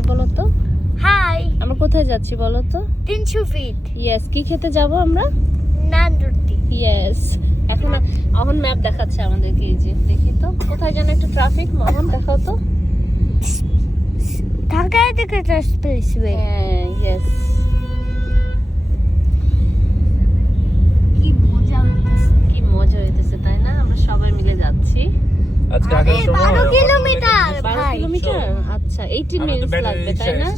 High বলো তো। High. আমরা কোথায় যাচ্ছি বলো তো? 300 ফিট। ইয়েস, কি খেতে যাব আমরা? নান রুটি। ইয়েস। এখন ম্যাপ দেখাচ্ছে আমাদেরকে, এই যে দেখি তো কোথায় যেন একটু ট্রাফিক। মোহন দেখাও তো। ঢাকায় থেকে এক্সপ্রেসওয়ে। হ্যাঁ, ইয়েস। কি মজা হচ্ছে, কি মজা হইতেছে তাই না? আমরা সবাই মিলে যাচ্ছি। আজকে আসার সময় 12 কিলোমিটার 12 ভাই। কিলোমিটার। আচ্ছা, 18 আমরা তো মিনিটস ব্যাটারি লাগবে তাই না?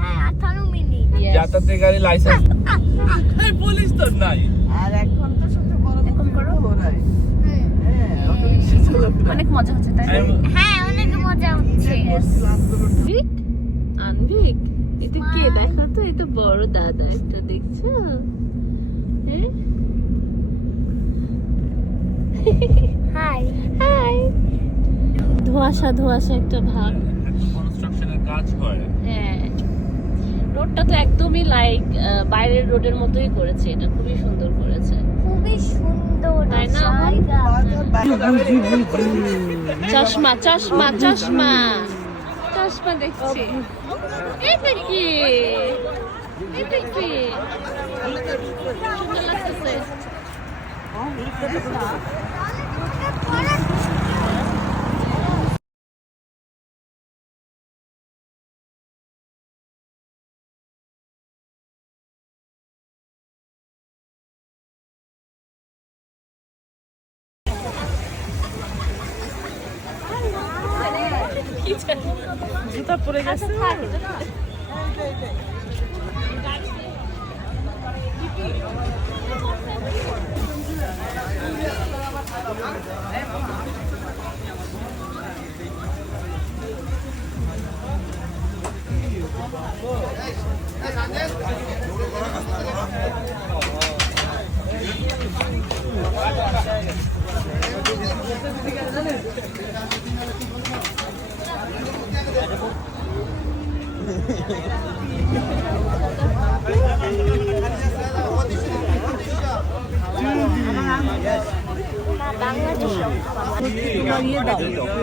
হ্যাঁ 18 মিনিট। Yes. যাতায়াতের গাড়ি লাইসেন্স পুলিশ তো নাই। আর এখন তো সবচেয়ে বড় এখন করো। ঘোরায়। হুম। হ্যাঁ, অটো রিকশা চালাতে। অনেক মজা হচ্ছে তাই না? হ্যাঁ অনেক মজা হচ্ছে। আনভিক, আনভিক, এটা কে দেখো তো? এটা বড় দাদা একটা, দেখছো? হ্যাঁ? হাই। হাই। ধোঁয়াশা ধোঁয়াশা একটা ভাব। কনস্ট্রাকশনের কাজ হয়। হ্যাঁ, রোডটা তো একদমই লাইক বাইরের রোডের মতোই করেছে। এটা খুবই সুন্দর করেছে খুবই সুন্দর তাই না? জায়গা। চশমা চশমা চশমা চশমা দেখছি। এটা কি? এটা কি? সুন্দর লাগতেছে। জুতা পরে গেছে।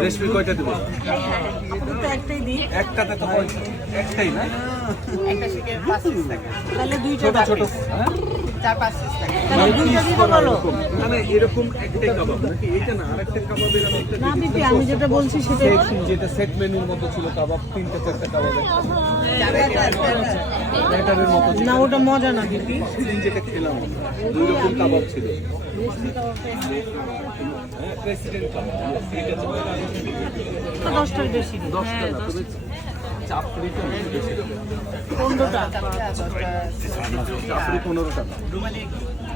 রেশমি কয়টা দেবো? একটাতে তো একটাই না, একটা শিখে 5 পিস থাকে। তাহলে দুইটা ছোট ছোট। 4-5 পিস থাকে। তাহলে দুইটা দিতে বলো। মানে এরকম একটাই কাবাব নাকি? এটা না, আরেকটা কাবাবের আমি একটা না বিপি, আমি যেটা বলছি সেটা যেটা সেট মেনুর মতো ছিল, কাবাব 3-4টা কাবাব ব্যাটারের মতো ছিল। না, ওটা মজা না বিপি। সেদিন যেটা খেলাম আমরা, দুই রকম কাবাব ছিল। হ্যাঁ, প্রেসিডেন্ট কাবাব। এটা ছিল 10টার বেশি। 10টা না, তবে চাপড়িটা বেশি ছিল। 15টা। চাপড়ি 15 টাকা।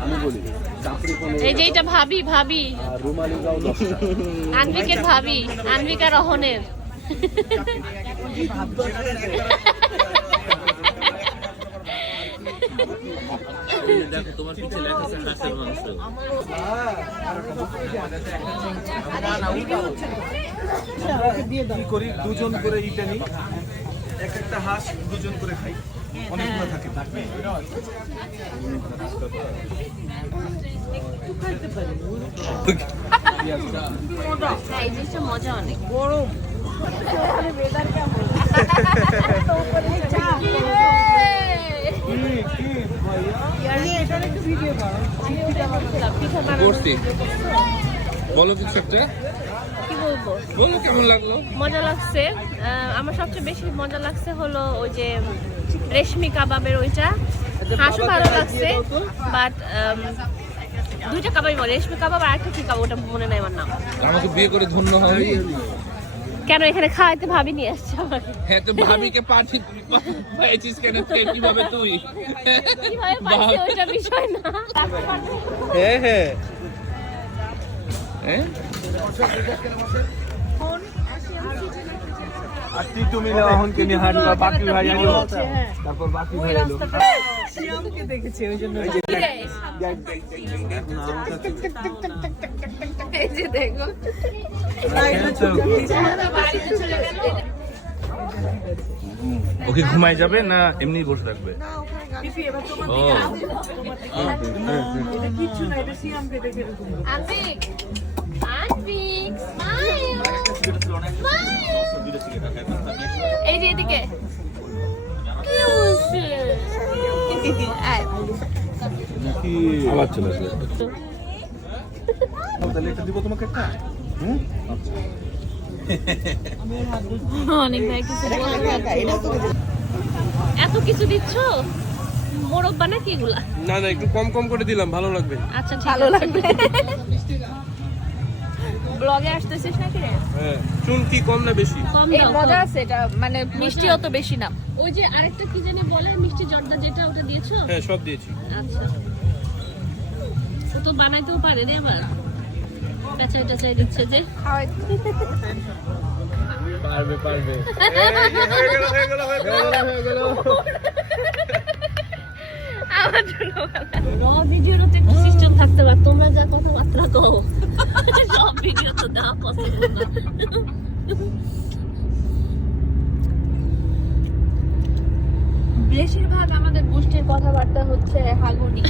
আমি বলি চাপড়ি 15 এই যে এটা ভাবি, ভাবি আর রুমালি গাও 10টা। আনভিকের ভাবি, আনভিকা রহনের। দেখো তোমার পিছে লেখা আছে হাঁসের মাংস। কি করি, দুজন করে ইটা নিই, এক একটা হাঁস দুজন করে খাই, অনেকগুলো থাকে। হ্যাঁ, এই জিনিসটা মজা অনেক। পিঠা বানানো। করছি বলো কিছু একটা, কি বলবো, বলো কেমন লাগলো? মজা লাগছে। আমার সবচেয়ে বেশি মজা লাগছে হলো ওই যে রেশমি কাবাবের ওইটা। হাঁসও ভালো লাগছে, বাট দুইটা কাবাবই মজা। রেশমি কাবাব আর একটা কি কাবাব, ওটা মনে নাই আমার নাম। আমাকে বিয়ে করে ধন্য হয়। কেন এখানে খাওয়াইতে ভাবি নিয়ে আসছে আমাকে? হ্যাঁ, তো ভাবিকে পাঠিয়েছিস কেন? কিভাবে তুই? কিভাবে পাইছে ওইটা বিষয় না। হ্যাঁ হ্যাঁ হ্যাঁ, আর টিটু মিলে অহনকে নিয়ে হাঁটবা, বাকি ভাই আইলো, তারপর বাকি ভাই আইলো। শিয়ামকে দেখেছি ওই জন্য। এই যে দেখো, ওকে ঘুমাই যাবে না এমনি বসে থাকবে? বিপি এবার তোমার ও এটা কিচ্ছু না, এটা শিয়ামকে দেখে এরকম। Anvik, Anvik, smile, smile. এই যে এদিকে কি আবার চলে আসবে তাহলে এটা দিব তোমাকে একটা হুম অনেক ভাই কিছু এত কিছু দিচ্ছ মোরব্বা নাকি এগুলা? না না একটু কম কম করে দিলাম ভালো লাগবে আচ্ছা ভালো লাগবে। ব্লগে আসতেছিস নাকি রে? হ্যাঁ চুন কি কম না বেশি কম এই দাও মজা কম। আছে এটা মানে মিষ্টি অত বেশি না। ওই যে আরেকটা কি জানি বলে মিষ্টি জর্দা যেটা ওটা দিয়েছো? হ্যাঁ সব দিয়েছি আচ্ছা ও তো বানাইতেও পারে রে এবার পেঁচাই টেচাই দিচ্ছে যে পারবে পারবে আমার জন্য র ভিডিওতে তো একটু সিস্টেম থাকতে পারে তোমরা যা কথাবার্তা কও সব ভিডিও তো দেওয়া পসিবল না বেশিরভাগ আমাদের গোষ্ঠীর কথাবার্তা হচ্ছে হাগুনি।